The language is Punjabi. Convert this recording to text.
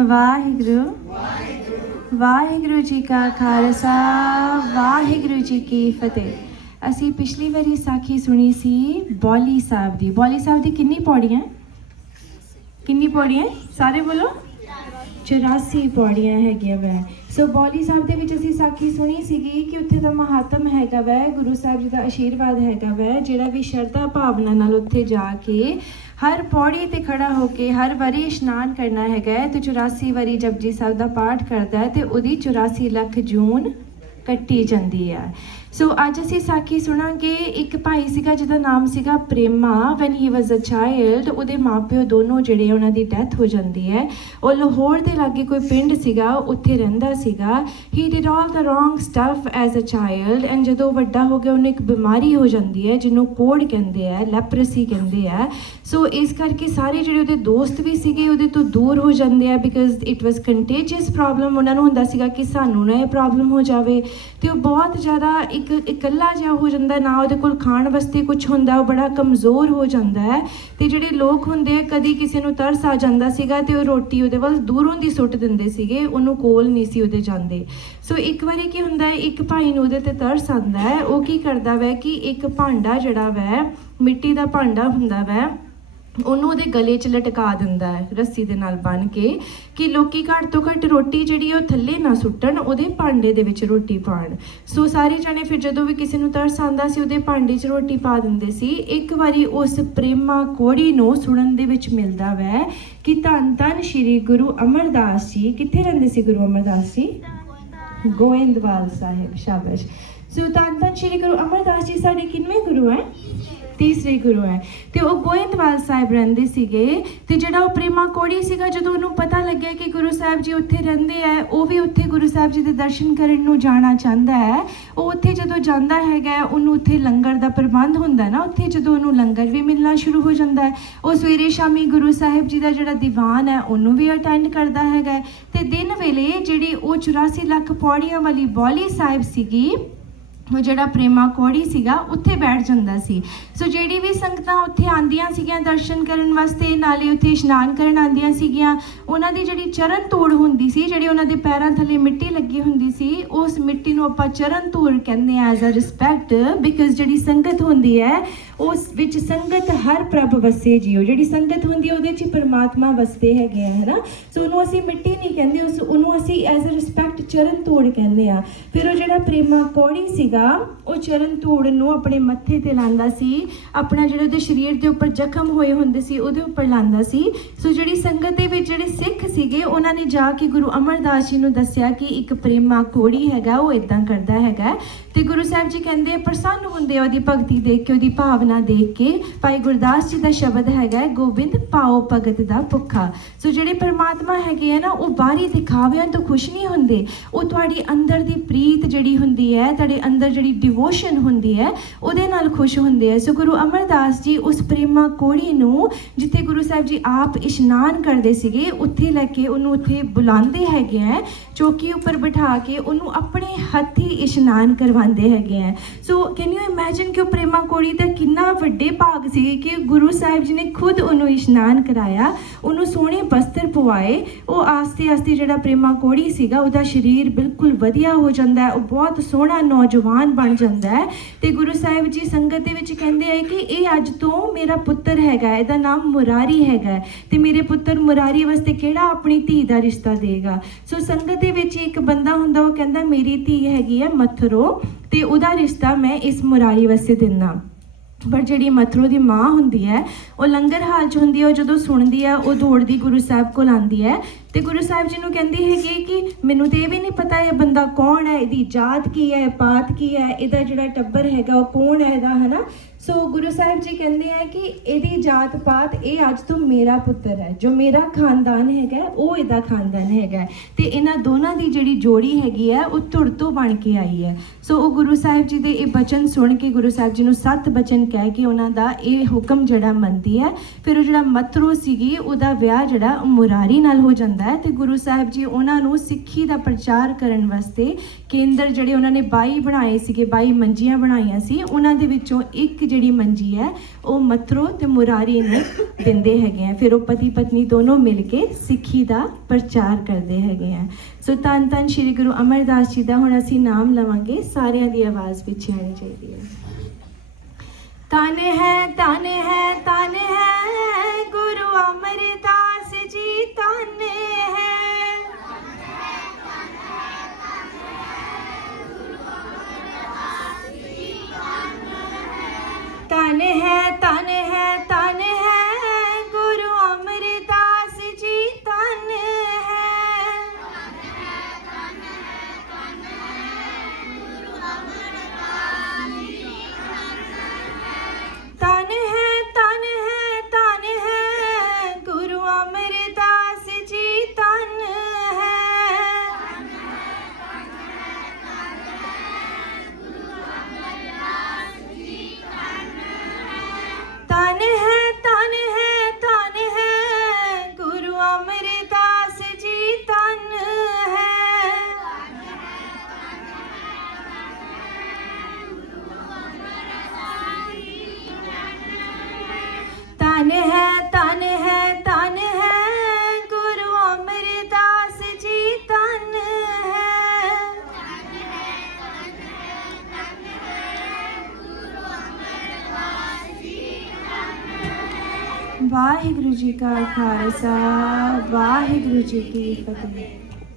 ਵਾਹਿਗੁਰੂ। ਵਾਹਿਗੁਰੂ ਜੀ ਕਾ ਖਾਲਸਾ, ਵਾਹਿਗੁਰੂ ਜੀ ਕੀ ਫਤਿਹ। ਅਸੀਂ ਪਿਛਲੀ ਵਾਰੀ ਸਾਖੀ ਸੁਣੀ ਸੀ ਬੌਲੀ ਸਾਹਿਬ ਦੀ। ਬੌਲੀ ਸਾਹਿਬ ਦੀ ਕਿੰਨੀ ਪੌੜੀਆਂ? ਕਿੰਨੀ ਪੌੜੀਆਂ? ਸਾਰੇ ਬੋਲੋ। 84 ਪੌੜੀਆਂ ਹੈਗੀਆਂ ਵੈ। ਸੋ ਬੌਲੀ ਸਾਹਿਬ ਦੇ ਵਿੱਚ ਅਸੀਂ ਸਾਖੀ ਸੁਣੀ ਸੀਗੀ ਕਿ ਉੱਥੇ ਦਾ ਮਹਾਤਮ ਹੈਗਾ ਵੈ, ਗੁਰੂ ਸਾਹਿਬ ਜੀ ਦਾ ਆਸ਼ੀਰਵਾਦ ਹੈਗਾ ਵੈ, ਜਿਹੜਾ ਵੀ ਸ਼ਰਧਾ ਭਾਵਨਾ ਨਾਲ ਉੱਥੇ ਜਾ ਕੇ ਹਰ ਪੌੜੀ ਤੇ ਖੜਾ ਹੋ ਕੇ ਹਰ ਵਾਰੀ ਇਸ਼ਨਾਨ ਕਰਨਾ ਹੈਗਾ ਹੈ ਤੇ 84 ਵਾਰੀ ਜਪਜੀ ਸਾਹਿਬ ਦਾ ਪਾਠ ਕਰਦਾ ਹੈ ਤੇ ਉਹਦੀ 84 ਲੱਖ ਜੂਨ ਕੱਟੀ ਜਾਂਦੀ ਹੈ। ਸੋ ਅੱਜ ਅਸੀਂ ਸਾਖੀ ਸੁਣਾਂਗੇ, ਇੱਕ ਭਾਈ ਸੀਗਾ ਜਿਹਦਾ ਨਾਮ ਸੀਗਾ ਪ੍ਰੇਮਾ। Van he was a child ਉਹਦੇ ਮਾਪਿਓ ਦੋਨੋਂ ਜਿਹੜੇ ਉਹਨਾਂ ਦੀ ਡੈਥ ਹੋ ਜਾਂਦੀ ਹੈ। ਉਹ ਲਾਹੌਰ ਦੇ ਲਾਗੇ ਕੋਈ ਪਿੰਡ ਸੀਗਾ, ਉੱਥੇ ਰਹਿੰਦਾ ਸੀਗਾ। He did all the wrong stuff as a child and ਜਦੋਂ ਉਹ ਵੱਡਾ ਹੋ ਗਿਆ, ਉਹਨੂੰ ਇੱਕ ਬਿਮਾਰੀ ਹੋ ਜਾਂਦੀ ਹੈ, ਜਿਹਨੂੰ ਕੋੜ ਕਹਿੰਦੇ ਆ ਲੈਪਰਸੀ ਕਹਿੰਦੇ ਆ। ਸੋ ਇਸ ਕਰਕੇ ਸਾਰੇ ਜਿਹੜੇ ਉਹਦੇ ਦੋਸਤ ਵੀ ਸੀਗੇ, ਉਹਦੇ ਤੋਂ ਦੂਰ ਹੋ ਜਾਂਦੇ ਆ because it was contagious problem ਉਹਨਾਂ ਨੂੰ ਹੁੰਦਾ ਸੀਗਾ ਕਿ ਸਾਨੂੰ ਨਾ ਇਹ ਪ੍ਰੋਬਲਮ ਹੋ ਜਾਵੇ। ਤੇ ਉਹ ਬਹੁਤ ਜ਼ਿਆਦਾ ਇੱਕ ਇਕੱਲਾ ਜਿਹਾ ਹੋ ਜਾਂਦਾ, ਨਾ ਉਹਦੇ ਕੋਲ ਖਾਣ ਵਾਸਤੇ ਕੁਝ ਹੁੰਦਾ, ਉਹ ਬੜਾ ਕਮਜ਼ੋਰ ਹੋ ਜਾਂਦਾ ਹੈ। ਤੇ ਜਿਹੜੇ ਲੋਕ ਹੁੰਦੇ ਆ, ਕਦੀ ਕਿਸੇ ਨੂੰ ਤਰਸ ਆ ਜਾਂਦਾ ਸੀਗਾ ਤੇ ਉਹ ਰੋਟੀ ਉਹਦੇ ਵੱਲ ਦੂਰੋਂ ਦੀ ਸੁੱਟ ਦਿੰਦੇ ਸੀਗੇ, ਉਹਨੂੰ ਕੋਲ ਨਹੀਂ ਸੀ ਉਹਦੇ ਜਾਂਦੇ। ਸੋ ਇੱਕ ਵਾਰੀ ਕੀ ਹੁੰਦਾ ਹੈ, ਇੱਕ ਭਾਈ ਨੂੰ ਉਹਦੇ ਤੇ ਤਰਸ ਆਉਂਦਾ ਹੈ, ਉਹ ਕੀ ਕਰਦਾ ਵੈ ਕਿ ਇੱਕ ਭਾਂਡਾ ਜਿਹੜਾ ਵੈ, ਮਿੱਟੀ ਦਾ ਭਾਂਡਾ ਹੁੰਦਾ ਵੈ ਉਹਨੂੰ ਉਹਦੇ ਗਲੇ 'ਚ ਲਟਕਾ ਦਿੰਦਾ ਹੈ, ਰੱਸੀ ਦੇ ਨਾਲ ਬੰਨ ਕੇ ਕਿ ਲੋਕੀ ਘੱਟ ਤੋਂ ਘੱਟ ਰੋਟੀ ਜਿਹੜੀ ਉਹ ਥੱਲੇ ਨਾ ਸੁੱਟਣ, ਉਹਦੇ ਭਾਂਡੇ ਦੇ ਵਿੱਚ ਰੋਟੀ ਪਾਣ ਸੋ ਸਾਰੇ ਜਣੇ ਫਿਰ ਜਦੋਂ ਵੀ ਕਿਸੇ ਨੂੰ ਤਰਸ ਆਂਦਾ ਸੀ, ਉਹਦੇ ਭਾਂਡੇ 'ਚ ਰੋਟੀ ਪਾ ਦਿੰਦੇ ਸੀ। ਇੱਕ ਵਾਰੀ ਉਸ ਪ੍ਰੇਮਾ ਕੋੜੀ ਨੂੰ ਸੁਣਨ ਦੇ ਵਿੱਚ ਮਿਲਦਾ ਵੈ ਕਿ ਧੰਨ ਧੰਨ ਸ਼੍ਰੀ ਗੁਰੂ ਅਮਰਦਾਸ ਜੀ। ਕਿੱਥੇ ਰਹਿੰਦੇ ਸੀ ਗੁਰੂ ਅਮਰਦਾਸ ਜੀ? ਗੋਇੰਦਵਾਲ ਸਾਹਿਬ, ਸ਼ਾਬਾਸ਼। ਸੋ ਧੰਨ ਧੰਨ ਸ਼੍ਰੀ ਗੁਰੂ ਅਮਰਦਾਸ ਜੀ, ਸਾਡੇ ਕਿੰਨਵੇਂ ਗੁਰੂ ਹੈ? ਤੀਸਰੇ ਗੁਰੂ ਹੈ। ਤੇ ਉਹ ਗੋਇੰਦਵਾਲ ਸਾਹਿਬ ਰਹਿੰਦੇ ਸੀਗੇ ਤੇ ਜਿਹੜਾ ਉਹ ਪ੍ਰੇਮਾ ਕੋੜੀ ਸੀਗਾ, ਜਦੋਂ ਉਹਨੂੰ ਪਤਾ ਲੱਗਿਆ ਕਿ ਗੁਰੂ ਸਾਹਿਬ ਜੀ ਉੱਥੇ ਰਹਿੰਦੇ ਆ, ਉਹ ਵੀ ਉੱਥੇ ਗੁਰੂ ਸਾਹਿਬ ਜੀ ਦੇ ਦਰਸ਼ਨ ਕਰਨ ਨੂੰ ਜਾਣਾ ਚਾਹੁੰਦਾ ਹੈ। ਉਹ ਉੱਥੇ ਜਦੋਂ ਜਾਂਦਾ ਹੈਗਾ, ਉਹਨੂੰ ਉੱਥੇ ਲੰਗਰ ਦਾ ਪ੍ਰਬੰਧ ਹੁੰਦਾ ਨਾ, ਉੱਥੇ ਜਦੋਂ ਉਹਨੂੰ ਲੰਗਰ ਵੀ ਮਿਲਣਾ ਸ਼ੁਰੂ ਹੋ ਜਾਂਦਾ ਹੈ। ਉਹ ਸਵੇਰੇ ਸ਼ਾਮੀ ਗੁਰੂ ਸਾਹਿਬ ਜੀ ਦਾ ਜਿਹੜਾ ਦੀਵਾਨ ਹੈ, ਉਹਨੂੰ ਵੀ ਅਟੈਂਡ ਕਰਦਾ ਹੈਗਾ ਹੈ। ਤੇ ਦਿਨ ਵੇਲੇ ਜਿਹੜੀ ਉਹ 84 ਲੱਖ ਪੌੜੀਆਂ ਵਾਲੀ ਬੌਲੀ ਸਾਹਿਬ ਸੀਗੀ ਉਹ ਜਿਹੜਾ ਪ੍ਰੇਮਾ ਕੋੜੀ ਸੀਗਾ, ਉੱਥੇ ਬੈਠ ਜਾਂਦਾ ਸੀ। ਸੋ ਜਿਹੜੀ ਵੀ ਸੰਗਤਾਂ ਉੱਥੇ ਆਂਦੀਆਂ ਸੀਗੀਆਂ ਦਰਸ਼ਨ ਕਰਨ ਵਾਸਤੇ, ਨਾਲੇ ਉੱਥੇ ਇਸ਼ਨਾਨ ਕਰਨ ਆਂਦੀਆਂ ਸੀਗੀਆਂ, ਉਹਨਾਂ ਦੀ ਜਿਹੜੀ ਚਰਨ ਧੂੜ ਹੁੰਦੀ ਸੀ, ਜਿਹੜੀ ਉਹਨਾਂ ਦੇ ਪੈਰਾਂ ਥੱਲੇ ਮਿੱਟੀ ਲੱਗੀ ਹੁੰਦੀ ਸੀ, ਉਸ ਮਿੱਟੀ ਨੂੰ ਆਪਾਂ ਚਰਨ ਧੂੜ ਕਹਿੰਦੇ ਆ ਐਜ਼ ਅ ਰਿਸਪੈਕਟ ਬਿਕਾਜ਼ ਜਿਹੜੀ ਸੰਗਤ ਹੁੰਦੀ ਹੈ, ਉਸ ਵਿੱਚ ਸੰਗਤ ਹਰ ਪ੍ਰਭ ਵਸੇ ਜੀਓ। ਜਿਹੜੀ ਸੰਗਤ ਹੁੰਦੀ ਹੈ, ਉਹਦੇ 'ਚ ਪਰਮਾਤਮਾ ਵਸਦੇ ਹੈਗੇ ਆ, ਹੈਨਾ? ਸੋ ਉਹਨੂੰ ਅਸੀਂ ਮਿੱਟੀ ਨਹੀਂ ਕਹਿੰਦੇ, ਉਸ ਉਹਨੂੰ ਅਸੀਂ ਐਜ਼ ਅ ਰਿਸਪੈਕਟ ਚਰਨ ਧੂੜ ਕਹਿੰਦੇ ਆ ਫਿਰ ਉਹ ਜਿਹੜਾ ਪ੍ਰੇਮਾ ਕੌੜੀ ਸੀਗਾ ਉਹ ਚਰਨ ਧੂੜ ਨੂੰ ਆਪਣੇ ਮੱਥੇ ਤੇ ਲਾਂਦਾ ਸੀ ਆਪਣਾ ਜਿਹੜੇ ਉਹਦੇ ਸਰੀਰ ਦੇ ਉੱਪਰ ਜ਼ਖਮ ਹੋਏ ਹੁੰਦੇ ਸੀ ਉਹਦੇ ਉੱਪਰ ਲਾਂਦਾ ਸੀ। ਸੋ ਜਿਹੜੀ ਸੰਗਤ ਦੇ ਵਿੱਚ ਜਿਹੜੇ ਸਿੱਖ ਸੀਗੇ ਉਹਨਾਂ ਨੇ ਜਾ ਕੇ ਗੁਰੂ ਅਮਰਦਾਸ ਜੀ ਨੂੰ ਦੱਸਿਆ ਕਿ ਇੱਕ ਪ੍ਰੇਮਾ ਕੋੜੀ ਹੈਗਾ ਉਹ ਇਦਾਂ ਕਰਦਾ ਹੈਗਾ। ਤੇ ਗੁਰੂ ਸਾਹਿਬ ਜੀ ਕਹਿੰਦੇ ਆ, ਪ੍ਰਸੰਨ ਹੁੰਦੇ ਆ ਉਹਦੀ ਭਗਤੀ ਦੇਖ ਕੇ ਉਹਦੀ ਭਾਵਨਾ ਦੇਖ ਕੇ। ਭਾਈ ਗੁਰਦਾਸ ਜੀ ਦਾ ਸ਼ਬਦ ਹੈਗਾ ਗੋਬਿੰਦ ਪਾਓ ਭਗਤ ਦਾ ਭੁੱਖਾ। ਸੋ ਜਿਹੜੇ ਪਰਮਾਤਮਾ ਹੈਗੇ ਆ ਨਾ ਉਹ ਬਾਹਰੀ ਦਿਖਾਵਿਆਂ ਤੋਂ ਖੁਸ਼ ਨਹੀਂ ਹੁੰਦੇ। ਉਹ ਤੁਹਾਡੀ ਅੰਦਰ ਦੀ ਪ੍ਰੀਤ ਜਿਹੜੀ ਹੁੰਦੀ ਹੈ ਤੁਹਾਡੇ ਅੰਦਰ ਜਿਹੜੀ ਡਿਵੋਸ਼ਨ ਹੁੰਦੀ ਹੈ, ਉਹਦੇ ਨਾਲ ਖੁਸ਼ ਹੁੰਦੇ ਆ। ਸੋ ਗੁਰੂ ਅਮਰਦਾਸ ਜੀ ਉਸ ਪ੍ਰੇਮਾ ਕੋੜੀ ਨੂੰ, ਜਿੱਥੇ ਗੁਰੂ ਸਾਹਿਬ ਜੀ ਆਪ ਇਸ਼ਨਾਨ ਕਰਦੇ ਸੀਗੇ, ਉੱਥੇ ਲੈ ਕੇ ਉਹਨੂੰ ਉੱਥੇ ਬੁਲਾਉਂਦੇ ਹੈਗੇ ਆ, ਚੌਕੀ ਉੱਪਰ ਬਿਠਾ ਕੇ ਉਹਨੂੰ ਆਪਣੇ ਹੱਥੀ ਇਸ਼ਨਾਨ ਕਰਵਾਉਂਦੇ ਹੈਗੇ ਆ। ਸੋ ਕੈਨ ਯੂ ਇਮੇਜਿਨ ਕਿ ਉਹ ਪ੍ਰੇਮਾ ਕੋੜੀ ਦਾ ਕਿੰਨਾ ਵੱਡੇ ਭਾਗ ਸੀ ਕਿ ਗੁਰੂ ਸਾਹਿਬ ਜੀ ਨੇ ਖੁਦ ਉਹਨੂੰ ਇਸ਼ਨਾਨ ਕਰਾਇਆ, ਉਹਨੂੰ ਸੋਹਣੇ ਬਸਤਰ ਪਵਾਏ, ਉਹ ਆਸਤੇ ਆਸਤੇ ਜਿਹੜਾ ਪ੍ਰੇਮਾ ਕੋੜੀ ਸੀਗਾ, ਉਹਦਾ ਸਰੀਰ ਬਿਲਕੁਲ ਵਧੀਆ ਹੋ ਜਾਂਦਾ ਹੈ ਉਹ ਬਹੁਤ ਸੋਹਣਾ ਨੌਜਵਾਨ ਬਣ ਜਾਂਦਾ ਹੈ। ਤੇ ਗੁਰੂ ਸਾਹਿਬ ਜੀ ਸੰਗਤ ਦੇ ਵਿੱਚ ਕਹਿੰਦੇ ਆ ਕਿ ਇਹ ਅੱਜ ਤੋਂ ਮੇਰਾ ਪੁੱਤਰ ਹੈਗਾ ਇਹਦਾ ਨਾਮ ਮੁਰਾਰੀ ਹੈਗਾ ਤੇ ਮੇਰੇ ਪੁੱਤਰ ਮੁਰਾਰੀ ਵਾਸਤੇ ਕਿਹੜਾ ਆਪਣੀ ਧੀ ਦਾ ਰਿਸ਼ਤਾ ਦੇਗਾ? ਸੋ ਸੰਗਤ ਦੇ ਵਿੱਚ ਇੱਕ ਬੰਦਾ ਹੁੰਦਾ, ਉਹ ਕਹਿੰਦਾ, ਮੇਰੀ ਧੀ ਹੈਗੀ ਹੈ ਮਥਰੋ ਤੇ ਉਹਦਾ ਰਿਸ਼ਤਾ ਮੈਂ ਇਸ ਮੁਰਾਰੀ ਵਾਸਤੇ ਦਿੰਦਾ। ਪਰ ਜਿਹੜੀ ਮਥਰੂ ਦੀ ਮਾਂ ਹੁੰਦੀ ਹੈ, ਉਹ ਲੰਗਰ ਹਾਲ ਚ ਹੁੰਦੀ ਹੈ, ਉਹ ਜਦੋਂ ਸੁਣਦੀ ਹੈ, ਉਹ ਦੌੜਦੀ ਗੁਰੂ ਸਾਹਿਬ ਕੋਲ ਆਂਦੀ ਹੈ। ਤੇ ਗੁਰੂ ਸਾਹਿਬ ਜੀ ਨੂੰ ਕਹਿੰਦੀ ਹੈਗੀ ਕਿ ਮੈਨੂੰ ਤੇ ਇਹ ਵੀ ਨਹੀਂ ਪਤਾ ਇਹ ਬੰਦਾ ਕੌਣ ਹੈ, ਇਹਦੀ ਜਾਤ ਕੀ ਹੈ ਪਾਤ ਕੀ ਹੈ, ਇਹਦਾ ਜਿਹੜਾ ਟੱਬਰ ਹੈਗਾ, ਉਹ ਕੌਣ ਹੈ ਇਹਦਾ, ਹਨਾ? ਸੋ ਗੁਰੂ ਸਾਹਿਬ ਜੀ ਕਹਿੰਦੇ ਆ ਕਿ ਇਹਦੀ ਜਾਤ ਪਾਤ ਇਹ ਅੱਜ ਤੋਂ ਮੇਰਾ ਪੁੱਤਰ ਹੈ ਜੋ ਮੇਰਾ ਖਾਨਦਾਨ ਹੈਗਾ ਉਹ ਇਹਦਾ ਖਾਨਦਾਨ ਹੈਗਾ ਤੇ ਇਹਨਾਂ ਦੋਨਾਂ ਦੀ ਜਿਹੜੀ ਜੋੜੀ ਹੈਗੀ ਹੈ ਉਹ ਧੁਰ ਤੋਂ ਬਣ ਕੇ ਆਈ ਹੈ ਸੋ ਉਹ ਗੁਰੂ ਸਾਹਿਬ ਜੀ ਦੇ ਇਹ ਬਚਨ ਸੁਣ ਕੇ ਗੁਰੂ ਸਾਹਿਬ ਜੀ ਨੂੰ ਸੱਤ ਬਚਨ ਕਹਿ ਕੇ ਉਹਨਾਂ ਦਾ ਇਹ ਹੁਕਮ ਜਿਹੜਾ ਮੰਨਦੀ ਹੈ ਫਿਰ ਉਹ ਜਿਹੜਾ ਮਤਰੋ ਸੀਗੀ ਉਹਦਾ ਵਿਆਹ ਜਿਹੜਾ ਉਹ ਮੁਰਾਰੀ ਨਾਲ ਹੋ ਜਾਂਦਾ ਹੈ ਤੇ ਗੁਰੂ ਸਾਹਿਬ ਜੀ ਉਹਨਾਂ ਨੂੰ ਸਿੱਖੀ ਦਾ ਪ੍ਰਚਾਰ ਕਰਨ ਵਾਸਤੇ ਕੇਂਦਰ ਜਿਹੜੇ ਉਹਨਾਂ ਨੇ 22 ਬਣਾਏ ਸੀਗੇ 22 ਮੰਜੀਆਂ ਬਣਾਈਆਂ ਸੀ ਉਹਨਾਂ ਦੇ ਵਿੱਚੋਂ ਇੱਕ ਜਿਹੜੀ ਮੰਜੀ ਹੈ, ਉਹ ਮਥੁਰੋ ਤੇ ਮੁਰਾਰੀ ਨੂੰ ਦਿੰਦੇ ਹੈਗੇ ਆ। ਫਿਰ ਉਹ ਪਤੀ ਪਤਨੀ ਦੋਨੋਂ ਮਿਲ ਕੇ ਸਿੱਖੀ ਦਾ ਪ੍ਰਚਾਰ ਕਰਦੇ ਹੈਗੇ ਆ। ਸੋ ਧੰਨ ਧੰਨ ਸ੍ਰੀ ਗੁਰੂ ਅਮਰਦਾਸ ਜੀ ਦਾ ਹੁਣ ਅਸੀਂ ਨਾਮ ਲਵਾਂਗੇ, ਸਾਰਿਆਂ ਦੀ ਆਵਾਜ਼ ਪਿੱਛੇ ਆਣੀ ਚਾਹੀਦੀ ਹੈ। ਤਨ ਹੈ ਤਨ ਹੈ ਤਨ ਹੈ ਗੁਰੂ ਅਮਰਦਾਸ ਤਨ ਹੈ, ਧਨ ਹੈ ਤਨ ਹੈ, ਗੁਰੂ ਅਮਰਦਾਸ ਜੀ ਤਨ ਹੈ। ਵਾਹਿਗੁਰੂ ਜੀ ਕਾ ਖਾਲਸਾ, ਵਾਹਿਗੁਰੂ ਜੀ ਕੀ ਫਤਿਹ।